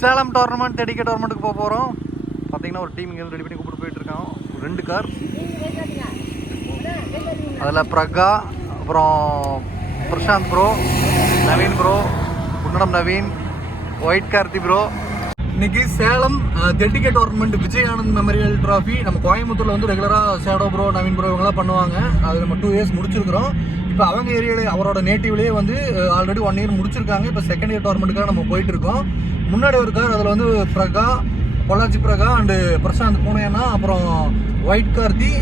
Salem tournament டெடிகே டோர்னமெண்ட்டுக்கு போக போகிறோம். பார்த்தீங்கன்னா ஒரு டீம் இங்கே ரெடி பண்ணி கூப்பிட்டு போயிட்டுருக்கான். 2 கார், அதில் பிரகா, அப்புறம் Prashanth bro, Naveen bro, Kunnadam Naveen, white Karthi bro. இன்னைக்கு சேலம் டெடிகே tournament Vijay Anand memorial trophy நம்ம கோயம்புத்தூரில் வந்து ரெகுலராக ஷேடோ ப்ரோ, நவீன் ப்ரோ இவங்களாம் பண்ணுவாங்க. அது நம்ம 2 இயர்ஸ் முடிச்சிருக்கிறோம். இப்போ அவங்க ஏரியாவில் அவரோட நேட்டிவ்லேயே வந்து ஆல்ரெடி 1 இயர் முடிச்சிருக்காங்க. இப்போ செகண்ட் இயர் டோர்னமெண்ட்டுக்காக நம்ம போயிட்டுருக்கோம். முன்னாடி ஒரு கார், அதில் வந்து பிரகா, பொள்ளாச்சி பிரகா அண்டு பிரசாந்த் பூனையண்ணா, அப்புறம் ஒயிட் கார்த்தி,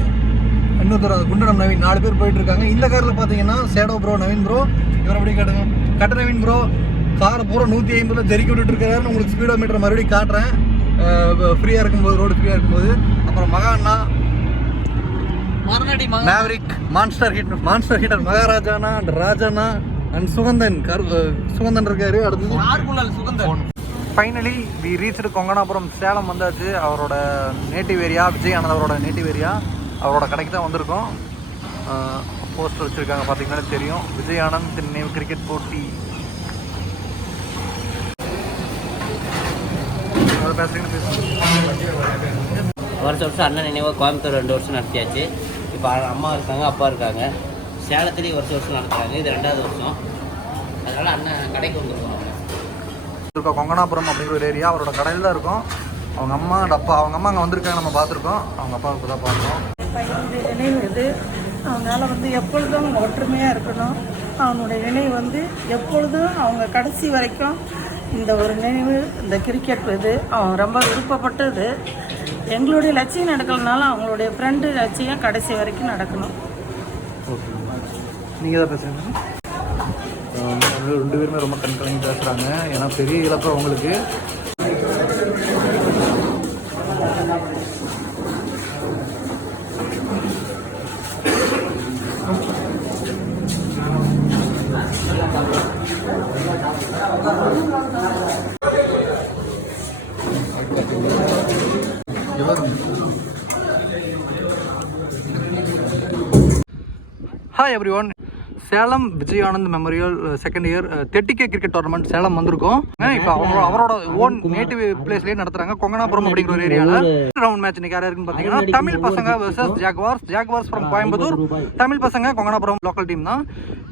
இன்னொருத்தர் குண்டடம் நவீன், 4 பேர் போயிட்டுருக்காங்க. இந்த காரில் பார்த்தீங்கன்னா ஷேடோ ப்ரோ, நவீன் ப்ரோ, இவர் அப்படியே காட்டுங்க. கட்ட நவீன் ப்ரோ காரை பூரா 150 ஜெரிக்க விட்டுட்டு இருக்காருன்னு உங்களுக்கு ஸ்பீடோ மீட்டர் மறுபடியும் காட்டுறேன் ஃப்ரீயாக இருக்கும்போது, ரோடு ஃப்ரீயாக இருக்கும்போது. அப்புறம் மகா அண்ணா, Maverick, monster heater மகாராஜானா and ராஜானா and Suganthan Suganthan இருக்காரு. அடுத்தது Suganthan. Finally we reached Konganapuram. Salem வந்தாச்சு. அவரோட நேட்டிவ் ஏரியா, விஜய் ஆனந்த் அவரோட நேட்டிவ் ஏரியா. அவரோட கடைக்கு தான் வந்திருக்கோம். போஸ்டர் வச்சுருக்காங்க, பார்த்தீங்கன்னா தெரியும். விஜய் ஆனந்த் நினைவு கிரிக்கெட் போட்டி. வருஷம் அண்ணன் நினைவாக கோயம்புத்தூர் 2 வருஷம் நடத்தியாச்சு. இப்போ அம்மா இருக்காங்க, அப்பா இருக்காங்க. சேலத்துலேயும் வருஷம் நடத்துகிறாங்க. இது 2வது வருஷம். அதனால் அண்ணன் கடைக்கு வந்துருக்கோம். கொங்கனாபுரம் அப்படிங்கிற ஒரு ஏரியா. அவரோட கடையில் தான் இருக்கும். அவங்க அம்மா அப்பா, அவங்க அம்மா அங்கே வந்திருக்காங்க, நம்ம பார்த்துருக்கோம். அவங்க அப்பாவுக்கு தான் பார்க்குறோம். நினைவு இது. அவனால் வந்து எப்பொழுதும் ஒற்றுமையாக இருக்கணும். அவனுடைய நினைவு வந்து எப்பொழுதும் அவங்க கடைசி வரைக்கும் இந்த ஒரு நினைவு, இந்த கிரிக்கெட் இது அவன் ரொம்ப விருப்பப்பட்டது. எங்களுடைய லட்சியம் நடக்கலனாலும் அவங்களுடைய ஃப்ரெண்டு லட்சியம் கடைசி வரைக்கும் நடக்கணும். ஓகே, நீங்கள் தான் பேசுகிறீங்க. 2 பேருமே ரொம்ப கண்ட்ரோலிங் பேசுகிறாங்க. ஏன்னா பெரிய இழப்பு அவங்களுக்கு. Hi everyone, Salem Vijay Anand memorial second year டெடிகே கிரிக்கெட் டோர்னமெண்ட் சேலம் வந்திருக்கோம். இப்போ அவரோட ஓன் நேட்டிவ் பிளேஸ்லேயே நடத்துறாங்க, கொங்கனாபுரம் அப்படிங்கிற ஒரு ஏரியாவில். ரவுண்ட் மேட்ச் இன்னைக்கு யாராக இருக்குன்னு பார்த்தீங்கன்னா தமிழ் பசங்க வர்சஸ் ஜாக்வார்ஸ் ஃப்ரம் கோயம்புத்தூர். தமிழ் பசங்க கொங்கனாபுரம் லோக்கல் டீம் தான்.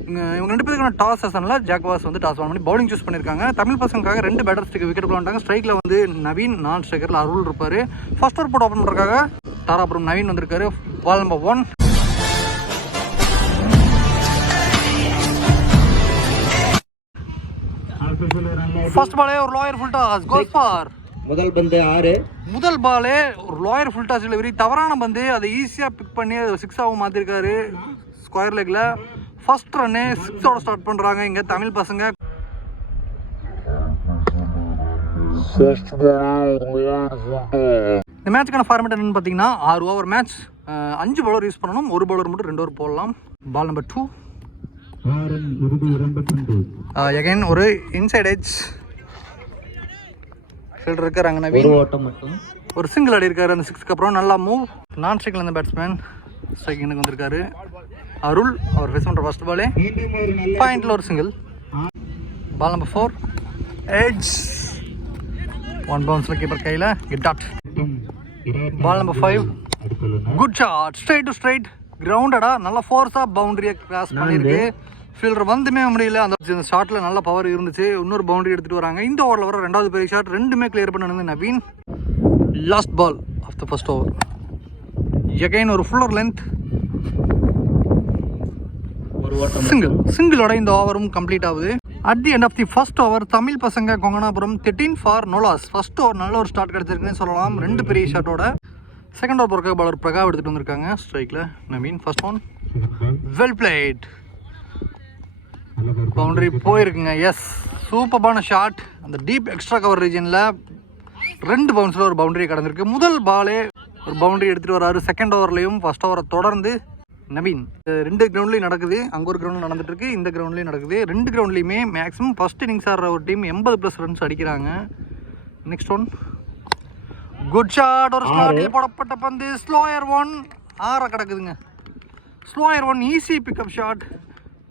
இவங்க 2 பேருக்கான டாஸ் செஷனில் ஜாக்வார்ஸ் வந்து டாஸ் பண்ணி பவுலிங் சூஸ் பண்ணியிருக்காங்க. தமிழ் பசங்களுக்காக 2 பேட்டர்ஸ்க்கு விக்கெட் விளாண்டாங்க. ஸ்ட்ரைக்கில் வந்து நவீன், நான் ஸ்ட்ரைக்கரில் அருள் இருப்பார். ஃபர்ஸ்ட் ஓவர் போட்டு ஓப்பன் பண்ணுறதுக்காக தாராபுரம் நவீன் வந்திருக்காரு. Ball number 1. ஃபர்ஸ்ட் பாலே ஒரு lower full toss, goes for. முதல் பந்து 6. முதல் பாலே ஒரு லாயர் ஃபுல் டாஸ் டெலிவரி. தவறான பந்து, அதை ஈஸியாக பிக் பண்ணி அதை 6ஆகவும் மாற்றிருக்காரு ஸ்கொயர் லெக்கில். ஃபர்ஸ்ட் ரன்னு 6ஓட ஸ்டார்ட் பண்ணுறாங்க இங்கே தமிழ் பசங்க. இந்த மேட்சுக்கான ஃபார்மேட் என்னன்னு பார்த்தீங்கன்னா 6 ஓவர் மேட்ச். 5 பவுலர் யூஸ் பண்ணணும். 1 பவுலர் மட்டும் 2 ஓவர் போடலாம். Ball number 2. அகைன் ஒரு இன்சைட் எட்ஜ் ஃபீல்டர் இருக்காங்க. நவீன் ஒரு சிங்கிள் ஆடி இருக்காரு அந்த 6க்கு அப்புறம். நல்லா மூவ். நான் ஸ்ட்ரைக்கில் இருந்த பேட்ஸ்மேன் ஸ்ட்ரைக்கிங்க்கு வந்திருக்காரு. அருள் அவர் ஃபேஸ் பண்ணுற ஃபர்ஸ்ட் பாலே பாயிண்டில் ஒரு சிங்கிள். பால் நம்பர் 4 எட்ஜ் 1 பவுன்ஸில் கீப்பர் கையில் get dot. Ball number 5 good shot, straight to straight, கிரவுண்டடா நல்ல ஃபோர்ஸாக பவுண்டரியை கிராஸ் பண்ணியிருக்கு. ஃபீல்டர் வந்துமே முடியல. அந்த ஷாட்டில் நல்ல பவர் இருந்துச்சு. இன்னொரு பவுண்டரி எடுத்துகிட்டு வராங்க. இந்த ஓவரில் வர 2வது பெரிய ஷாட் 2மே கிளியர் பண்ணது Naveen. Last ball of the first over. Again ஒரு ஃபுல்லர் லென்த் சிங்கிளோட இந்த ஓவரும் கம்ப்ளீட் ஆகுது. At the end of the first over Tamil பசங்க Konganapuram 13 for no loss. First over நல்ல ஒரு ஸ்டார்ட் கிடச்சிருக்குன்னு சொல்லலாம். 2 பெரிய ஷாட்டோட. செகண்ட் ஓவர் பொறுக்க பாலர் பிரகா எடுத்துகிட்டு வந்திருக்காங்க. ஸ்ட்ரைக்கில் Naveen. First one well played, boundary போயிருக்குங்க. எஸ், சூப்பர்பான ஷாட். அந்த டீப் எக்ஸ்ட்ரா கவர் ரீஜனில் 2 பவுன்ஸில் ஒரு பவுண்டரி கடந்திருக்கு. முதல் பாலே ஒரு பவுண்டரி எடுத்துகிட்டு வராரு. செகண்ட் ஓவர்லேயும் ஃபர்ஸ்ட் ஓவரை தொடர்ந்து நவீன். 2 கிரவுண்ட்லேயும் நடக்குது. அங்கே ஒரு கிரவுண்டில் நடந்துட்டுருக்கு, இந்த கிரவுண்ட்லேயும் நடக்குது. 2 கிரவுண்ட்லேயுமே மேக்ஸிமம் ஃபர்ஸ்ட் இன்னிங்ஸ் ஆடுற ஒரு டீம் 80+ ரன்ஸ் அடிக்கிறாங்க. Next one good shot. ஒரு ஸ்லாட்டில் போடப்பட்ட பந்து ஸ்லோயர் 1 6 கிடக்குதுங்க. Slower 1 easy pickup shot.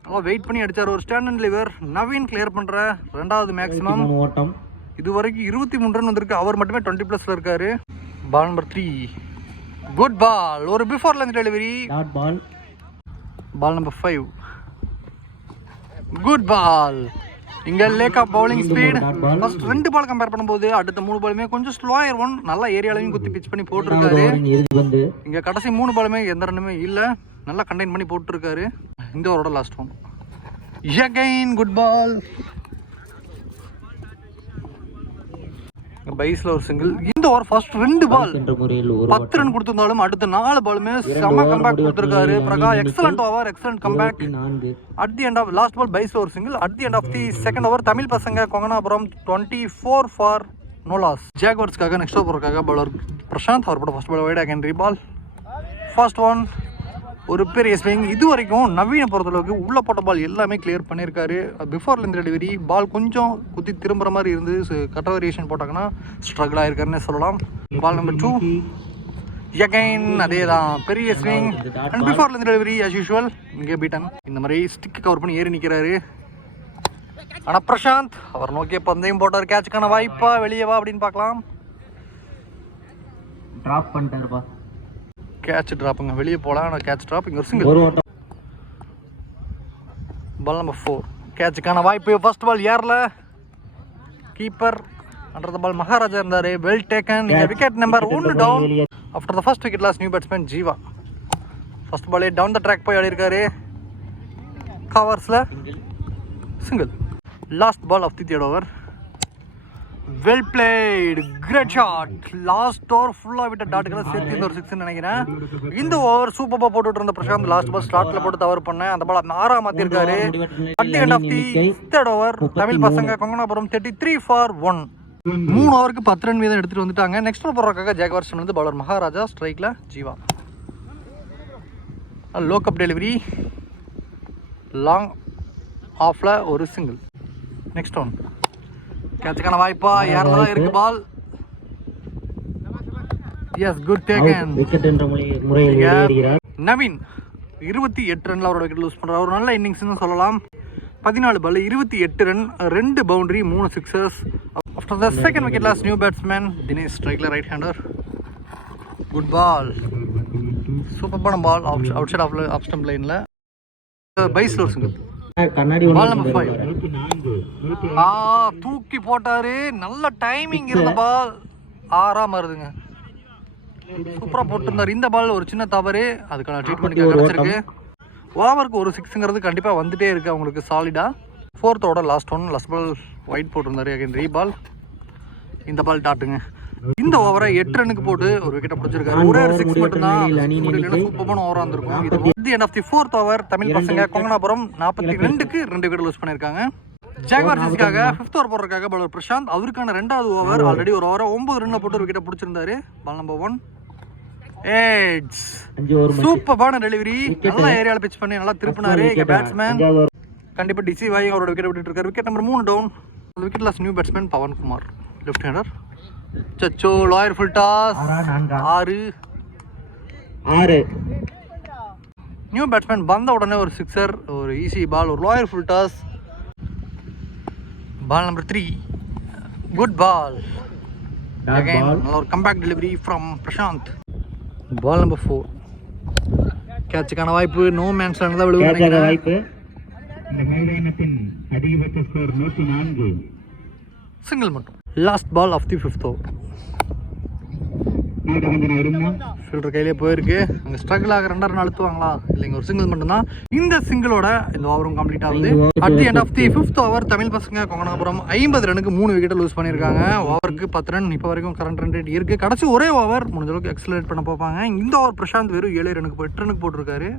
நல்லா வெயிட் பண்ணி அடிச்சார். ஒரு stand and deliver. Naveen clear பண்ற 2வது மேக்ஸிமம் ஓட்டம். இது வரைக்கும் 23 ரன் வந்திருக்கு. அவர் மட்டுமே 20+ இருக்காரு. Ball number 3. Good ball. ஒரு before length delivery. Dot ball. Ball number 5. Good ball. இங்க lack of bowling speed. First 2 ball compare பண்ணும்போது அடுத்த 3 பாலுமே கொஞ்சம் ஸ்லோயர் ஒன். நல்லா ஏரியாலையும் குத்தி பிச் பண்ணி போட்டிருக்காரு. இங்க கடைசி 3 பாலுமே எந்த ரன்னுமே இல்ல. நல்லா கண்டெயின் பண்ணி போட்டிருக்காரு. இந்த ஓவரோட last one. Again good ball. பைஸ்ல ஒரு சிங்கிள். இந்த ஓவர் ஃபர்ஸ்ட் 2 பால் 10 ரன் கொடுத்திருந்தாலும் அடுத்த 4 பாலுமே செம கம்பேக் கொடுத்திருக்காரு Praga. Excellent over, excellent comeback. At the end of last ball பைஸ்ல ஒரு single. At the end of the second over Tamil பசங்க கொங்கனாபுரம் 24 ஃபார் நோ லாஸ். ஜாக்வர்ஸ்க்காக நெக்ஸ்ட் ஓவருக்காக பவுலர் பிரசாந்த். அவர் கூட first ball wide again reball. First one. ஒரு பெரிய ஸ்விங். இது வரைக்கும் நவீன பொறுத்தளவுக்கு உள்ள போட்ட பால் எல்லாமே கிளியர் பண்ணியிருக்காரு. பிஃபோர் லென்த் டெலிவரி பால் கொஞ்சம் குத்தி திரும்புற மாதிரி இருந்து கட் வேரியேஷன் போட்டாங்கன்னா ஸ்ட்ரகிள் ஆயிருக்காருன்னு சொல்லலாம். Ball number 2. அகைன் அதே தான் பெரிய swing and before length delivery as usual. இங்கே பீட்டன். இந்த மாதிரி ஸ்டிக் கவர் பண்ணி ஏறி நிற்கிறாரு. ஆனால் பிரசாந்த் அவர் நோக்கிய பந்தையும் போட்டார். கேட்சுக்கான வாய்ப்பா வெளியே வா அப்படின்னு பார்க்கலாம். டிராப் பண்ணிட்டாருப்பா. கேட்ச் ட்ராப்புங்க. வெளியே போகலாம். ஆனால் கேட்ச் ட்ராப். இங்கே ஒரு சிங்கிள். Ball number 4. கேட்சுக்கான வாய்ப்பு. ஃபர்ஸ்ட் பால் ஏர்ல. Keeper under the ball Maharaja இருந்தார். Well taken. இங்கே wicket number 1 down. After the first wicket loss new batsman Jeeva. First பாலே டவுன் த ட்ராக் போய் ஆடிருக்காரு. கவர்ஸில் single. Last ball of the 3rd over. Well played. Great shot. Last over ஃபுல்லாக விட்ட டாட்டுக்கெல்லாம் சேர்த்து இந்த ஒரு 6 நினைக்கிறேன். இந்த ஓவர் சூப்பராக போட்டுட்டு இருந்த பிரசாந்த் லாஸ்ட் பால் ஸ்லாட்ல போட்டு தவறு பண்ணேன். அந்த பால் 6 மாத்திருக்காரு. At the end of the 3rd over Tamil பசங்க கொங்கனாபுரம் 33 ஃபார் 1. 3 ஓவருக்கு 10 ரன் வீதம் எடுத்துட்டு வந்துட்டாங்க. நெக்ஸ்ட் ஓவர் போடுறதுக்காக ஜாக்வார்ஸ் வந்து பவுலர் மகாராஜா. ஸ்ட்ரைக்ல ஜீவா. லோக்கப் டெலிவரி. லாங் ஆஃப்ல ஒரு சிங்கிள். Next one. கேட்சுக்கான வாய்ப்பா ஏர்ல தான் இருக்கு ball. Yes good taken. Wicket என்ற முறையில் ஏறுகிறார் நவீன். 28 ரன்ல அவரோட விக்கெட் லூஸ் பண்றாரு. ஒரு நல்ல இன்னிங்ஸ்னு சொல்லலாம். 14 ball 28 run, 2 boundary, 3 sixers. After the second wicket loss new batsman Dinesh. ஸ்ட்ரைக்ல ரைட் ஹேண்டர். Good ball. சூப்பரான ball outside off stump லைன்ல. பைஸ்ல ஒரு சிங்கிள். கண்ணாடி. Ball number 5. தூக்கி போட்டாரு. நல்ல டைமிங் இருந்த பால். 6ஆம் வருதுங்க. சூப்பரா போட்டிருந்தாரு. இந்த பால் ஒரு சின்ன தவறு. அதுக்கான ட்ரீட்மெண்ட் கிடைச்சிருக்கு. ஓவருக்கு ஒரு 6ங்கிறது கண்டிப்பா வந்துட்டே இருக்கு அவங்களுக்கு சாலிடா. 4th over last one. Last ball wide போட்டிருந்தாரு. Again reball. இந்த பால் டாட்டுங்க. இந்த ஓவரை 8 ரனுக்கு போட்டு ஒரு விக்கெட்டை பிடிச்சிருக்காரு. ஒரே ஒரு 6 மட்டும் தான். சூப்பரான ஓவரா இருந்திருக்கும். இது end of the 4th over Tamil பசங்க கொங்கனாபுரம் 42க்கு 2 விக்கெட் லூஸ் பண்ணிருக்காங்க. ஜாக்வார்ஸுக்காக 5th ஓவர் போடுறதுக்காக பவுலர் பிரசாந்த். அவருக்கான 2வது ஓவர் ஆல்ரெடி ஒரு ஓவரை 9 ரன்ல போட்டு ஒரு விக்கெட்டை பிடிச்சிருந்தாரு. Ball number 1. எட்ஜ். சூப்பரான டெலிவரி. நல்லா ஏரியால பிட்ச் பண்ணி நல்லா திருப்பினாரு. இங்க பேட்ஸ்மேன் கண்டிப்பா டிசீவ் ஆகி அவரோட விக்கெட் விட்டுட்டு இருக்காரு. Wicket number 3 down. Wicket loss new batsman Pavankumar. Left hander. சச்சோ lower full toss. 6. New batsman வந்த உடனே ஒரு சிக்ஸர், ஒரு ஈஸி பால், ஒரு lower full toss. Ball number 3. Good ball. Again நல்ல ஒரு comeback delivery from Prasanth. Ball number 4. கேட்சுக்கான வாய்ப்பு. நோ மேன்ஸ் லேண்ட்ல தான் விழுவுற வாய்ப்பு. இந்த மைதானத்தின் அதிகபட்ச ஸ்கோர் 104. சிங்கிள் மட்டும். Last ball of the 5th over. Fielder கையிலே போயிருக்கு. அங்கே ஸ்ட்ரகிள் ஆக 2 ரன் அழுத்துவாங்களா இல்லைங்க. ஒரு சிங்கிள் மட்டும்தான். இந்த சிங்கிளோட இந்த ஓவரும் கம்ப்ளீட் ஆகுது. At the end of the 5th over Tamil பசங்க கொங்கனாபுரம் 50 ரனுக்கு 3 விக்கெட்டை லூஸ் பண்ணியிருக்காங்க. ஓவருக்கு 10 ரன் இப்போ வரைக்கும் கரண்ட் ரன் ரேட் இருக்கு. கடைசி ஒரே ஓவர் முடிஞ்ச அளவுக்கு எக்ஸலரேட் பண்ண பார்ப்பாங்க. இந்த ஓவர் பிரசாந்த் வெறும் 7 ரனுக்கு 8 ரனுக்கு போட்டிருக்காரு.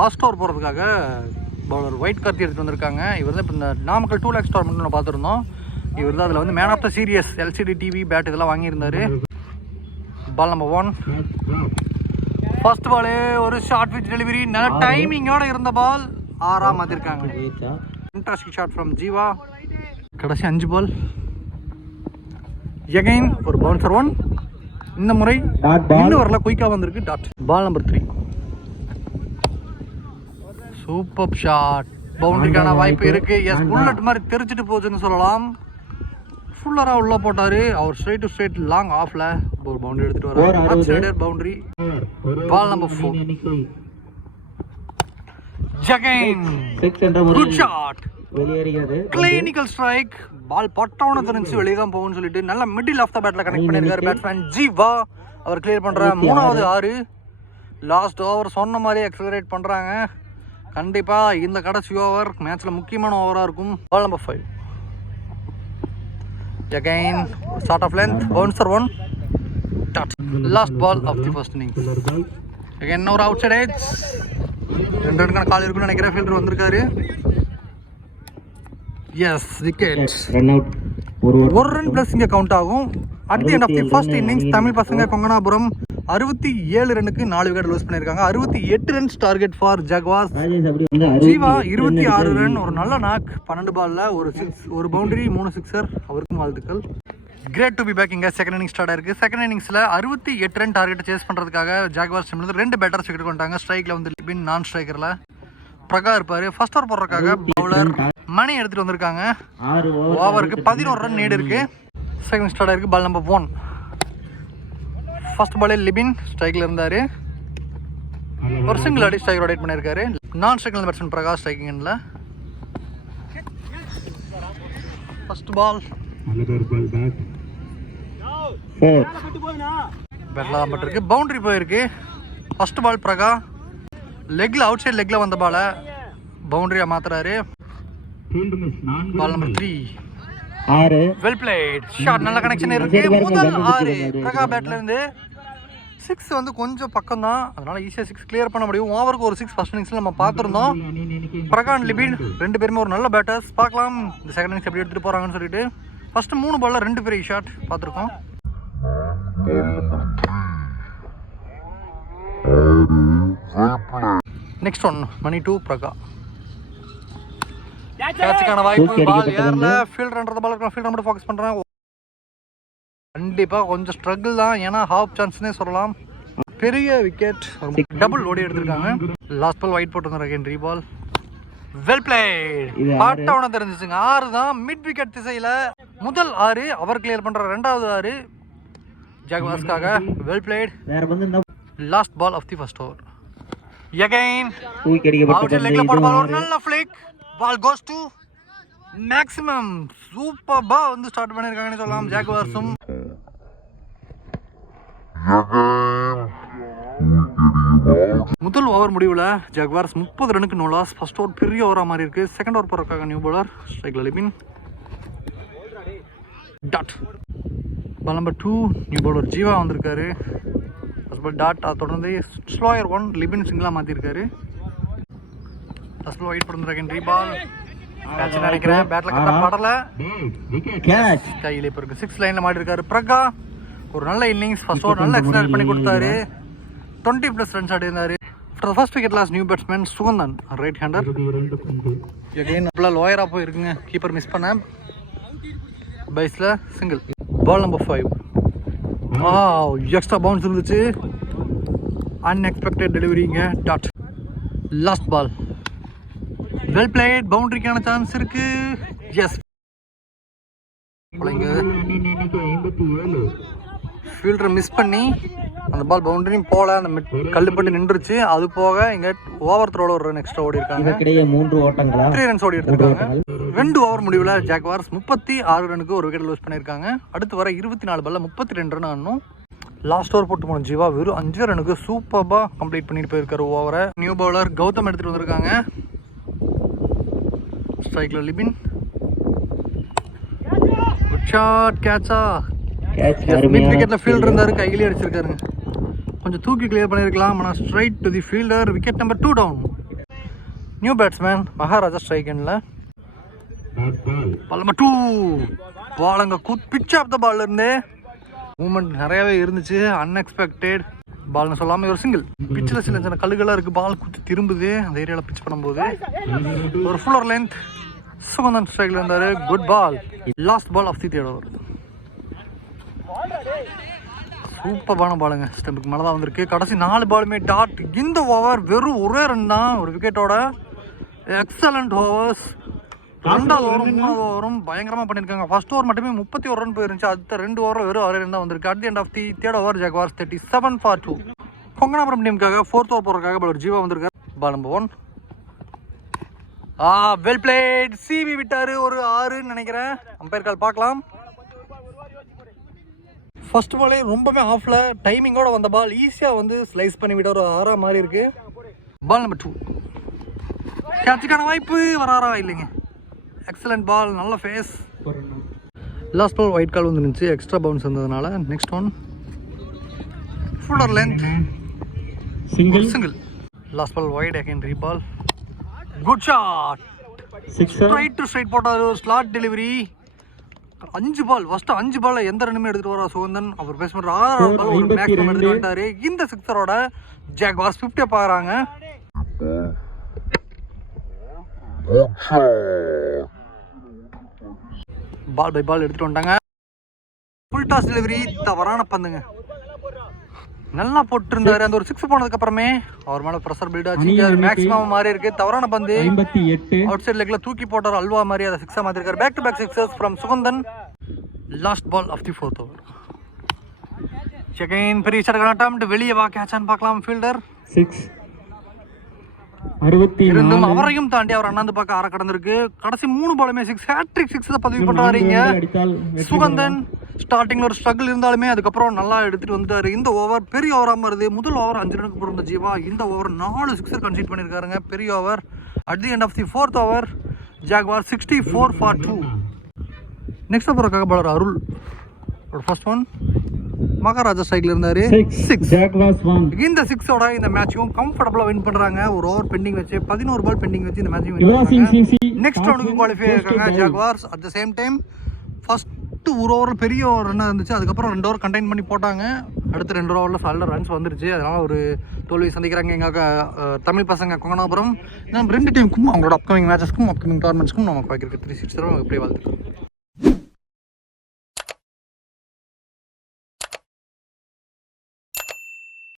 லாஸ்ட் ஓவர் போகிறதுக்காக பவுலர் ஒயிட் கார்த்தி எடுத்துட்டு வந்திருக்காங்க. இவர் தான் இப்போ இந்த நாமக்கல் 2 lakhs டோர்னமெண்ட் நான் பார்த்துருந்தோம். இவர் தான் அதில் வந்து man of the series LCD TV bat இதெல்லாம் வாங்கியிருந்தாரு. பால் நம்பர் 1. ஃபர்ஸ்ட் பாலே ஒரு ஷார்ட் பிச் டெலிவரி. நல்ல டைமிங்கோட இருந்த பால் 6ஆ மாத்திருக்காங்க. Fantastic shot from Jeeva. கடைசி 5 பால். எகைன் ஒரு பவுன்சர் 1. இந்த முறை இன்னும் வரல, குயிக்காக வந்திருக்கு dot. Ball number 3. Super shot. பவுண்டரிக்கான வாய்ப்பு இருக்கு. எஸ், புல்லட் மாதிரி தெரிச்சிட்டு போச்சுன்னு சொல்லலாம். ஃபுல்லரா உள்ள போட்டாரு அவர். ஸ்ட்ரைட் டு ஸ்ட்ரைட் லாங் ஆஃப்ல ஒரு பவுண்டரி எடுத்துட்டு வராரு. சைடர் boundary. Ball number 4. Again good shot, வெளியேறுகிறது. Clinical strike. பால் பட்டவன தெரிஞ்சு வெளியே தான் போகும்னு சொல்லிட்டு நல்ல மிடில் ஆஃப் த பேட்ல கனெக்ட் பண்ணிருக்காரு பேட்ஸ்மேன் ஜீவா. அவர் கிளியர் பண்ற 3வது 6. லாஸ்ட் ஓவர் சொன்ன மாதிரி எக்ஸலரேட் பண்றாங்க. கண்டிப்பா இந்த கடைசி ஓவர் மேட்ச்ல முக்கியமான ஓவரா இருக்கும். Ball number 5. Again, shot of length, bouncer 1. Touch. Last ball of the first innings. Again, now outside edge. 2 ரன்கான கால் இருக்குன்னு நினைக்கிறேன். ஃபீல்டர் வந்திருக்காரு. Yes, wicket. Run out. ஒரு ரன் பிளஸ் இங்க கவுண்ட் ஆகும். At the end of the first innings, Tamil பசங்க கொங்கனாபுரம் 67 ரன்னுக்கு 4 wicket lose பண்ணிருக்காங்க. 68 runs target for Jaguars. Jeeva 26 run, ஒரு நல்ல நாக். 12 பால்ல ஒரு பவுண்டரி, 3 சிக்ஸர். அவருக்கும் வாழ்த்துக்கள். Great to be back. இங்க செகண்ட் இன்னிங்ஸ் ஸ்டார்ட் ஆயிருக்கு. செகண்ட் இன்னிங்ஸ்ல 68 ரன் டார்கெட் சேஸ் பண்றதுக்காக ஜாக்வாஸ் டீம்ல 2 பேட்டர்ஸ் விக்கெட் கொண்டாங்க. ஸ்ட்ரைக்ல வந்து லிபின், நான் ஸ்ட்ரைக்கர்ல பிரகா இருப்பாரு. ஃபர்ஸ்ட் ஓவர் போடுறதுக்காக பவுலர் மணி எடுத்துட்டு வந்திருக்காங்க. ஓவருக்கு 11 ரன் நீடு இருக்கு. செகண்ட் ஸ்டார்ட் ஆயிருக்கு. Ball number 1. ஃபர்ஸ்ட் பாலே லிபின் ஸ்ட்ரைக்ல இருந்தாரு. ஒரு சிங்கிள் அடி ஸ்ட்ரைக் ரொட்டேட் பண்ணிருக்காரு. நான் ஸ்ட்ரைக்ல பேட்ஸ்மேன் பிரகாஷ் ஸ்ட்ரைக்கிங் எண்ட்ல. ஃபர்ஸ்ட் பால் பேட்ல தான் பட்டிருக்கு. பவுண்டரி போயிருக்கு. ஃபர்ஸ்ட் பால் பிரகா லெக்ல அவுட் சைட் லெக்ல வந்த பால பவுண்டரியா மாத்துறாரு. Ball number 3. 6. Well played shot. நல்ல கனெக்ஷன் இருக்கு. முதல் 6 பிரகா பேட்ல இருந்து. 6 வந்து கொஞ்சம் பக்கம் தான், அதனால ஈஸியா 6 கிளியர் பண்ண முடியும். ஓவருக்கு ஒரு 6 ஃபர்ஸ்ட் இன்னிங்ஸ்ல நம்ம பார்த்துருந்தோம். பிரகா அண்ட் லிபின் 2 பேருமே ஒரு நல்ல பேட்டர்ஸ். பார்க்கலாம் இந்த செகண்ட் இன்னிங்ஸ் எப்படி எடுத்துட்டு போறாங்கன்னு சொல்லிட்டு. ஃபர்ஸ்ட் 3 பால்ல 2 பெரிய ஷாட் பார்த்துருக்கோம். நெக்ஸ்ட் ஒன் மணி 2 பிரகா. கேட்சுக்கான வாய்ப்பு. பால் ஏர்ல ஃபீல்டர்ன்றது பால் இருக்க. ஃபீல்டர் மட்டும் ஃபோக்கஸ் பண்றேன். கண்டிப்பா கொஞ்சம் ஸ்ட்ரகிள் தான், ஏன்னா ஹாஃப் சான்ஸ்னே சொல்லலாம். பெரிய விக்கெட், டபுள் ஓடி எடுத்திருக்காங்க. லாஸ்ட் பால் ஒயிட் போட்டு அகைன் ரீபால். Well played. பாட்டவன தெரிஞ்சிச்சுங்க. 6 தான் மிட் விக்கெட் திசையில. முதல் 6 அவர் கிளியர் பண்ற. 2வது 6 ஜாக்வாஸ்காக. Well played. Last ball of the first over. Again out லெக்ல போட பால். ஒரு நல்ல ஃபிளிக். பால் கோஸ் டு மேக்ஸிமம். சூப்பர்பா வந்து ஸ்டார்ட் பண்ணிருக்காங்கன்னு சொல்லலாம் ஜாக்வார்ஸும். முதல் ஓவர் முடிவுல ஜாக்வார்ஸ் 30 ரனுக்கு நோ லாஸ். ஃபர்ஸ்ட் ஓவர் பெரிய ஓவரா மாதிரி இருக்கு. செகண்ட் ஓவர் போறதுக்காக நியூ பவுலர் ஸ்ட்ரைக்ல Libin. Dot. Ball number 2 new bowler Jeeva வந்திருக்காரு. First ball dot. தொடர்ந்து ஸ்லோயர் 1 லிபின் சிங்கிளா மாத்திருக்காரு. ஃபர்ஸ்ட் பால் ஒயிட் போட்டு அகைன் ரீபால். கேட்ச் நினைக்கிறேன். பேட்ல கட்ட படல. கேட்ச் கையில இப்ப இருக்கு. 6 லைன்ல மாட்டி இருக்காரு பிரகா. ஒரு நல்ல இன்னிங்ஸ். ஃபர்ஸ்ட் ஓவர் நல்ல எக்ஸலரேட் பண்ணி கொடுத்தாரு. 20+ ரன்ஸ் ஆடினாரு. After first wicket loss new batsman Suganthan right hander. Again அப்பல லோயரா போய் இருக்குங்க. கீப்பர் மிஸ் பண்ண. பைஸ்ல single. Ball number 5. Extra bounce இருந்துச்சு. அன்எக்ஸ்பெக்டட் டெலிவரிங்க. Dot. Last ball. Well played. பவுண்டரிக்கான சான்ஸ் இருக்கு. எஸ். ஃபீல்டர் மிஸ் பண்ணி அந்த பால் பவுண்டரியும் போல. அந்த கல்லு பண்ணி நின்றுச்சு. அது போக இங்க ஓவர் த்ரோல ஒரு ரன் எக்ஸ்ட்ரா ஓடி இருக்காங்க. 3 ரன்ஸ் ஓடி எடுத்திருக்காங்க. 2 ஓவர் முடிவுல ஜாக்வார்ஸ் 36 ரனுக்கு ஒரு விக்கெட் லூஸ் பண்ணிருக்காங்க. அடுத்து வர 24 பால்ல 32 ரன் ஆடணும். லாஸ்ட் ஓவர் போட்டு போன ஜீவா வெறும் 5 ரனுக்கு சூப்பர்பா கம்ப்ளீட் பண்ணிட்டு போயிருக்காரு ஓவரை. நியூ பவுலர் கௌதம் எடுத்துட்டு வந்திருக்காங்க. ஸ்ட்ரைக்ல லிபின். Good shot. கேட்சா. மிட் விக்கெட்ல ஃபீல்டர் இருந்தாரு. கையிலே அடிச்சிருக்காருங்க. கொஞ்சம் தூக்கி கிளியர் பண்ணிருக்கலாம். ஆனா straight to the fielder. Wicket number 2 down. New batsman Maharaja strike எண்ட்ல. Ball number 2. பால் அங்க பிட்ச் ஆஃப் த பால்ல இருந்து மூவ்மெண்ட் நிறையவே இருந்துச்சு. அன்எக்ஸ்பெக்டட் பால்னு சொல்லாம ஒரு சிங்கிள். பிச்சில் சின்ன சின்ன கல்லுகளாக இருக்கு. பால் குத்தி திரும்புது அந்த ஏரியாவில் பிச் பண்ணும்போது. ஒரு ஃபுல்லர் லென்த். சுகந்தன் ஸ்ட்ரைக்ல இருந்தாரு. Good ball. Last ball of the third over. சூப்பரான பாலுங்க. ஸ்டெம்புக்கு மேலே தான் வந்திருக்கு. கடைசி 4 பாலுமே டாட். இந்த ஓவர் வெறும் ஒரே ரன் தான் ஒரு விக்கெட்டோட. Excellent overs. 2வது ஓவரும் 3வது ஓவரும் பயங்கரமாக பண்ணியிருக்காங்க. ஃபர்ஸ்ட் ஓவர் மட்டுமே 31 ரன் போயிருந்துச்சு. அடுத்த 2 ஓவரில் வெறும் 6 ரன் தான் வந்திருக்கு. At the end of the 3rd over Jaguars 37 for 2. Konganapuram டீமுக்காக 4th ஓவர் போடுறதுக்காக பலர் ஜீவா வந்திருக்காரு. Ball number 1. Well played. சிபி விட்டாரு ஒரு 6ன்னு நினைக்கிறேன். அம்பையர் கால் பார்க்கலாம். ஃபர்ஸ்ட் பாலே ரொம்பவே ஆஃப்ல டைமிங்கோட வந்த பால் ஈஸியாக வந்து ஸ்லைஸ் பண்ணி விட ஒரு 6 மாதிரி இருக்கு. பால் நம்பர் 2. கேட்சுக்கான வாய்ப்பு வராரா இல்லைங்க. எக்ஸலண்ட் பால், நல்ல pace. Last ball wide call வந்து இருந்துச்சு, எக்ஸ்ட்ரா பவுன்ஸ் இருந்ததுனால. Next one fuller length single. Last ball wide again reball. Good shot. Straight to straight போட்டார். ஒரு slot delivery. 5 ball first 5 ball எந்த ரன்னுமே எடுத்துட்டு வரா சுகந்தன். அவர் பேஸ் பண்ற 6வது பால் ஒரு மேக்ஸிமம் எடுத்துட்டு வந்தாரு. இந்த 6ரோட ஜாகுவார்ஸ் 50 பாக்குறாங்க. பால் பை பால் எடுத்துட்டு வந்தாங்க. ஃபுல் டாஸ் டெலிவரி, தவறான பந்துங்க. நல்லா போட்டுருந்தாரு. அந்த ஒரு 6 போனதுக்கு அப்புறமே அவர் மேல பிரஷர் பில்ட் ஆச்சு. மேக்ஸிமம் மாறி இருக்கு. தவறான பந்து 58 அவுட் சைட் லெக்ல தூக்கி போட்டார். அல்வா மாதிரி அதை 6 மாத்தி இருக்காரு. Back to back 6s from Suganthan. Last ball of the 4th over. Second பெரிய ஷாட் அட்டெம்ப்ட். வெளியே வா கேட்சான்னு பார்க்கலாம். ஃபீல்டர் 6 64 இருந்தும் அவரையும் தாண்டி அவர் அண்ணாந்து பார்க்க ஆற கடந்திருக்கு. கடைசி 3 பாலுமே 6. ஹேட்ரிக் 6 பதிவு பண்றாருங்க சுகந்தன். ஸ்டார்டிங்ல ஒரு ஸ்ட்ரகிள் இருந்தாலுமே அதுக்கப்புறம் நல்லா எடுத்துட்டு வந்துட்டாரு. இந்த ஓவர் பெரிய ஓவரா மாறுது. முதல் ஓவர் 5 ரனுக்கு போடுற ஜீவா இந்த ஓவர் 4 6 கன்சீட் பண்ணிருக்காருங்க. பெரிய over. At the end of the 4th over Jaguar 64 for 2. Next ஓவருக்காக bowler Arul. First one Maharaja ஸ்ட்ரைக்ல இருந்தாரு. 6 ஜாகுவார்ஸ் 1. இந்த 6ஓட இந்த மேட்சும் கம்ஃபர்டபுளா வின் பண்றாங்க. ஒரு ஓவர் பெண்டிங் வச்சு 11 பால் பெண்டிங் வச்சு இந்த மேட்சையும் வின் பண்றாங்க. நெக்ஸ்ட் ரவுண்டுக்கு குவாலிஃபை ஆயிருக்காங்க Jaguars. At the same time first ஒரு ஓவர் பெரிய ஒரு ரன் இருந்துச்சு. அதுக்கப்புறம் 2 ஓவர் கண்டெயின் பண்ணி போட்டாங்க. அடுத்து 2 ஓவரில் நல்ல ரன்ஸ் வந்துருச்சு. அதனால ஒரு தோல்வி சந்திக்கிறாங்க எங்கள் தமிழ் பசங்க கொங்கனாபுரம். 2 டீமுக்கும் அவங்களோட அப்கமிங் மேட்சஸ்க்கும் அப்கமிங் டோர்னமெண்ட்ஸ்க்கும் நமக்கு வைக்கிறதுக்கு 360 எப்படி வாழ்த்துக்கிறோம்.